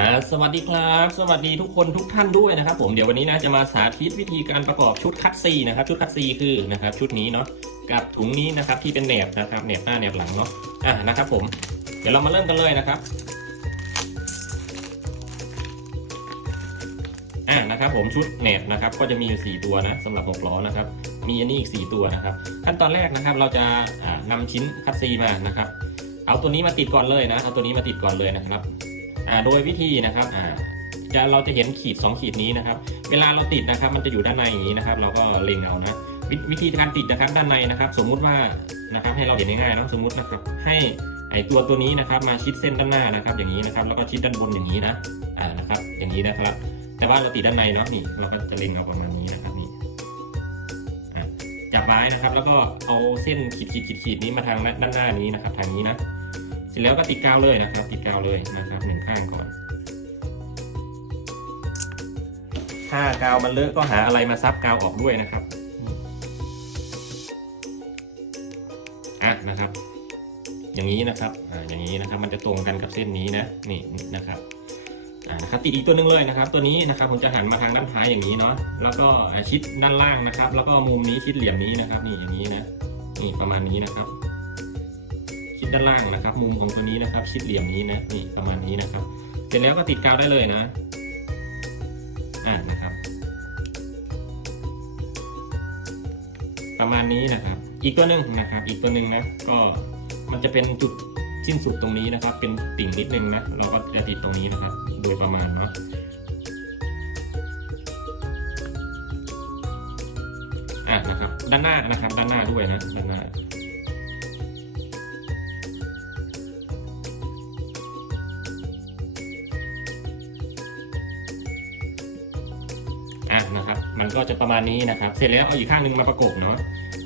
อ่าสวัสดีครับ สวัสดีทุกคนทุกท่านด้วยนะครับ ผมเดี๋ยววันนี้นะจะมาสาธิตวิธีการประกอบชุดคัดซีนะครับ ชุดคัดซีคือนะครับ ชุดนี้เนาะกับถุงนี้นะครับที่เป็นแหนบนะครับแหนบหน้าแหนบหลังเนาะอ่านะครับ ผมเดี๋ยวเรามาเริ่มกันเลยนะครับอ่านะครับผมชุดแหนบนะครับ ก็จะมีอยู่สี่ตัวนะสำหรับหกล้อนะครับ มีอันนี้อีกสี่ตัวนะครับ ขั้นตอนแรกนะครับเราจะอ่านำชิ้นคัดซีมานะครับ เอาตัวนี้มาติดก่อนเลยนะเอาตัวนี้มาติดก่อนเลยนะครับ โดยวิธีนะครับจะเราจะเห็นขีด 2 ขีดนี้นะครับ เวลาเราติดนะครับ มันจะอยู่ด้านในอย่างนี้นะครับ เราก็เล็งเอานะววิธีการติดนะครับด้านในนะครับ สมมุติว่านะครับให้เราเห็นง่ายๆนะสมมุตินะครับให้ไอตัวตัวนี้นะครับ มาชิดเส้นด้านหน้านะครับ อย่างนี้นะครับ แล้วก็ชิดด้านบนอย่างนี้นะอ่านะครับ อย่างนี้นะครับ แต่ว่าเราติดด้านในเนาะนี่เราก็จะเล็งเอาประมาณนี้นะครับนี่จับไว้นะครับ แล้วก็เอาเส้นขีดขีดขีดขีดนี้มาทางด้านหน้านี้นะครับ ทางนี้นะ เสร็จแล้วก็ติดกาวเลยนะครับ ติดกาวเลยนะครับหนึ่งข้างก่อน ถ้ากาวมันเลอะก็หาอะไรมาซับกาวออกด้วยนะครับอะนะครับ อย่างนี้นะครับอ่าอย่างนี้นะครับ มันจะตรงกันกับเส้นนี้นะนี่นะครับอ่านะครับติดอีกตัวหนึงเลยนะครับ ตัวนี้นะครับผมจะหันมาทางด้านท้ายอย่างนี้เนาะแล้วก็ชิดด้านล่างนะครับ แล้วก็มุมนี้ชิดเหลี่ยมนี้นะครับ นี่อย่างนี้นะนี่ประมาณนี้นะครับ ด้านล่างนะครับ มุมของตัวนี้นะครับ ชิดเหลี่ยมนี้นะนี่ประมาณนี้นะครับ เสร็จแล้วก็ติดกาวได้เลยนะอ่านะครับ ประมาณนี้นะครับ อีกตัวหนึ่งนะครับ อีกตัวหนึ่งนะก็มันจะเป็นจุดสิ้นสุดตรงนี้นะครับ เป็นติ่งนิดนึงนะเราก็จะติดตรงนี้นะครับ โดยประมาณเนาะอะนะครับ ด้านหน้านะครับ ด้านหน้าด้วยนะด้านหน้า นะครับ มันก็จะประมาณนี้นะครับ เสร็จแล้วเอาอีกข้างหนึ่งมาประกบเนาะ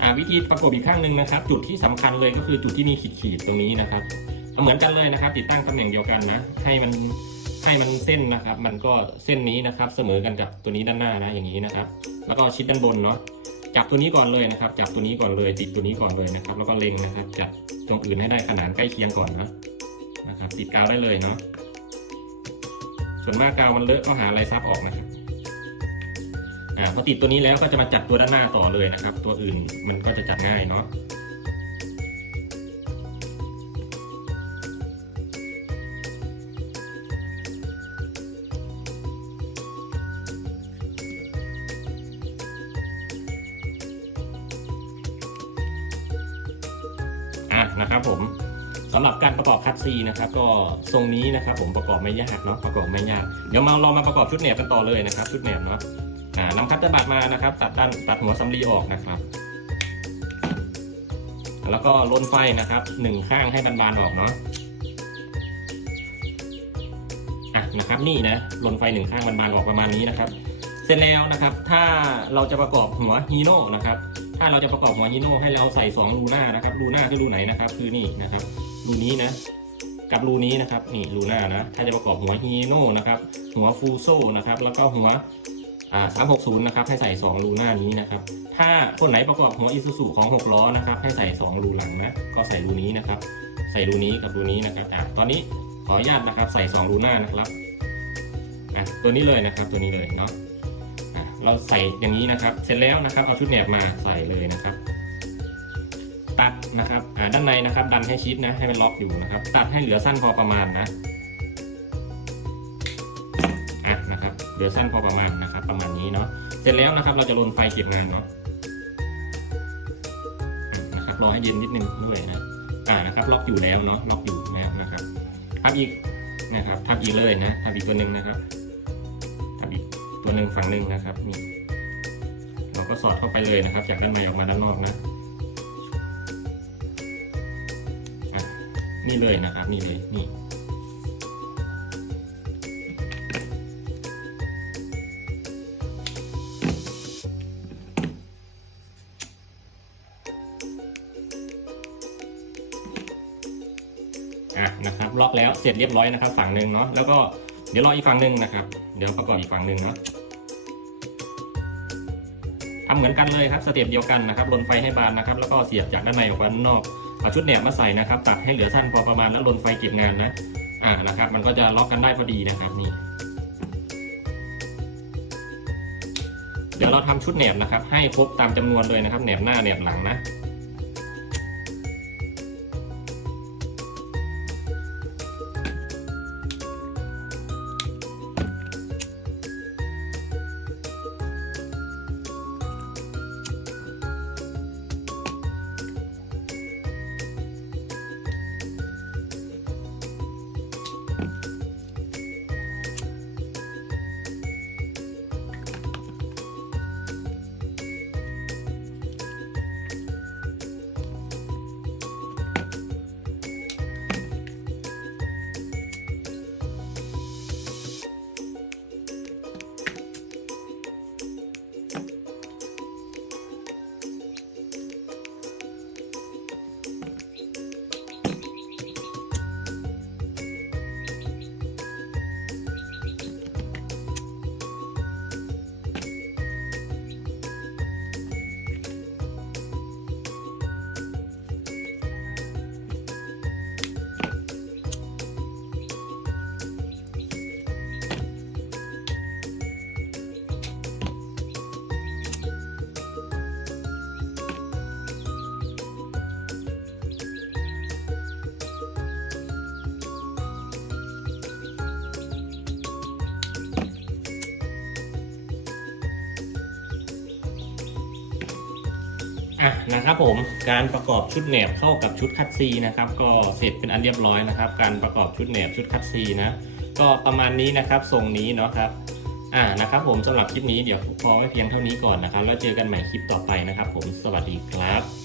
อ่าวิธีประกบอีกข้างหนึ่งนะครับ จุดที่สำคัญเลยก็คือจุดที่มีขีดๆตรงนี้นะครับเหมือนกันเลยนะครับ ติดตั้งตำแหน่งเดียวกันนะ ให้มันให้มันเส้นนะครับ มันก็เส้นนี้นะครับ เสมอกันกับตัวนี้ด้านหน้านะอย่างนี้นะครับ แล้วก็ชิดด้านบนเนาะจับตัวนี้ก่อนเลยนะครับ จับตัวนี้ก่อนเลย ติดตัวนี้ก่อนเลยนะครับ แล้วก็เล็งนะครับจับตรงอื่นให้ได้ขนาดใกล้เคียงก่อนนะนะครับ ติดกาวได้เลยเนาะส่วนมากกาวมันเลอะก็หาอะไรซับออกนะครับ อ่าพอติดตัวนี้แล้วก็จะมาจัดตัวด้านหน้าต่อเลยนะครับ ตัวอื่นมันก็จะจัดง่ายเนาะอะนะครับผมสำหรับการประกอบคัตซีนะครับก็ทรงนี้นะครับผมประกอบไม่ยากเนาะประกอบไม่ยากเดี๋ยวมาลองมาประกอบชุดแหนบกันต่อเลยนะครับ ชุดแหนบเนาะ นำคัตเตอร์บัตมานะครับ ตัดด้านตัดหัวสำลีออกนะครับ แล้วก็ลนไฟนะครับหนึ่งข้างให้บานๆออกเนาะอะนะครับนี่นะลนไฟหนึ่งข้างบานๆออกประมาณนี้นะครับ เสร็จแล้วนะครับ ถ้าเราจะประกอบหัวฮีโน่นะครับถ้าเราจะประกอบหัวฮีโน่ให้เราใส่สองรูหน้านะครับรูหน้าคือรูไหนนะครับ คือนี่นะครับรูนี้นะกับรูนี้นะครับนี่รูหน้านะถ้าจะประกอบหัวฮีโน่นะครับหัวฟูโซนะครับแล้วก็หัว อ่า360นะครับให้ใส่2รูหน้านี้นะครับ ถ้าคนไหนประกอบหัวอิซูซุของ6ล้อนะครับ ให้ใส่2รูหลังนะก็ใส่รูนี้นะครับ ใส่รูนี้กับรูนี้นะครับอะตอนนี้ขออนุญาตนะครับ ใส่2รูหน้านะครับอะตัวนี้เลยนะครับตัวนี้เลยเนาะอะเราใส่อย่างนี้นะครับ เสร็จแล้วนะครับ เอาชุดแหนบมาใส่เลยนะครับ ตัดนะครับอ่าด้านในนะครับ ดันให้ชิดนะให้มันล็อกอยู่นะครับ ตัดให้เหลือสั้นพอประมาณนะ เหลือสั้นพอประมาณนะครับ ประมาณนี้เนาะเสร็จแล้วนะครับเราจะลนไฟเก็บงานเนาะนะครับรอให้เย็นนิดนึงด้วยนะอ่านะครับล็อกอยู่แล้วเนาะล็อกอยู่นะนะครับทับอีกนะครับทับอีกเลยนะทับอีกตัวหนึ่งนะครับทับอีกตัวหนึ่งฝั่งหนึ่งนะครับนี่เราก็สอดเข้าไปเลยนะครับ จากด้านในออกมาด้านนอกนะนี่เลยนะครับนี่เลยนี่ ล็อกแล้วเสร็จเรียบร้อยนะครับฝั่งหนึ่งเนาะแล้วก็เดี๋ยวรออีกฝั่งหนึ่งนะครับ เดี๋ยวประกอบอีกฝั่งหนึ่งเนาะทำเหมือนกันเลยครับสเต็ปเดียวกันนะครับลนไฟให้บานนะครับ แล้วก็เสียบจากด้านในออกมาด้านนอกเอาชุดแหนบมาใส่นะครับ ตัดให้เหลือสั้นพอประมาณแล้วลนไฟเก็บงานนะอ่านะครับ มันก็จะล็อกกันได้พอดีนะครับนี่เดี๋ยวเราทำชุดแหนบนะครับ ให้ครบตามจำนวนเลยนะครับแหนบหน้าแหนบหลังนะ อะนะครับผมการประกอบชุดแหนบเข้ากับชุดคัดซีนะครับ ก็เสร็จเป็นอันเรียบร้อยนะครับ การประกอบชุดแหนบชุดคัดซีนะก็ประมาณนี้นะครับทรงนี้เนาะครับอ่านะครับผมสำหรับคลิปนี้เดี๋ยวพอไว้เพียงเท่านี้ก่อนนะครับ แล้วเจอกันใหม่คลิปต่อไปนะครับ ผมสวัสดีครับ